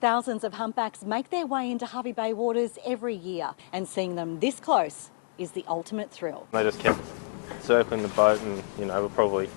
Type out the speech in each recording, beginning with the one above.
Thousands of humpbacks make their way into Hervey Bay waters every year, and seeing them this close is the ultimate thrill. They just kept circling the boat and, we probably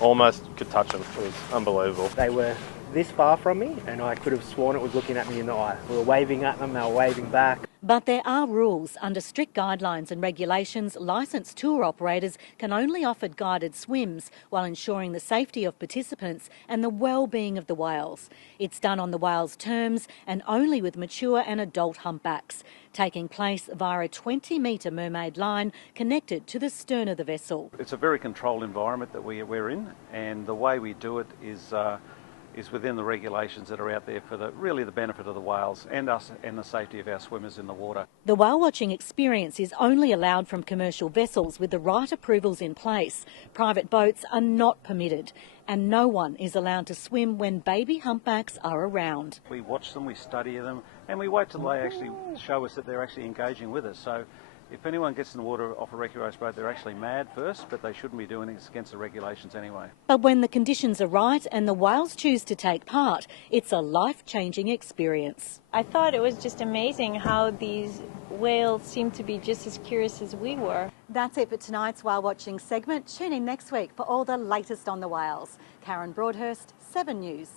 almost could touch them. It was unbelievable. They were this far from me and I could have sworn it was looking at me in the eye. We were waving at them, they were waving back. But there are rules. Under strict guidelines and regulations, licensed tour operators can only offer guided swims while ensuring the safety of participants and the well-being of the whales. It's done on the whales' terms and only with mature and adult humpbacks, taking place via a 20-metre mermaid line connected to the stern of the vessel. It's a very controlled environment that we're in, and the way we do it is within the regulations that are out there for really the benefit of the whales and us and the safety of our swimmers in the water. The whale watching experience is only allowed from commercial vessels with the right approvals in place. Private boats are not permitted, and no one is allowed to swim when baby humpbacks are around. We watch them, we study them, and we wait till they actually show us that they're actually engaging with us. So if anyone gets in the water off a recreational boat, they're actually mad first, but they shouldn't be doing it against the regulations anyway. But when the conditions are right and the whales choose to take part, it's a life-changing experience. I thought it was just amazing how these whales seem to be just as curious as we were. That's it for tonight's Whale Watching segment. Tune in next week for all the latest on the whales. Karen Broadhurst, 7 News.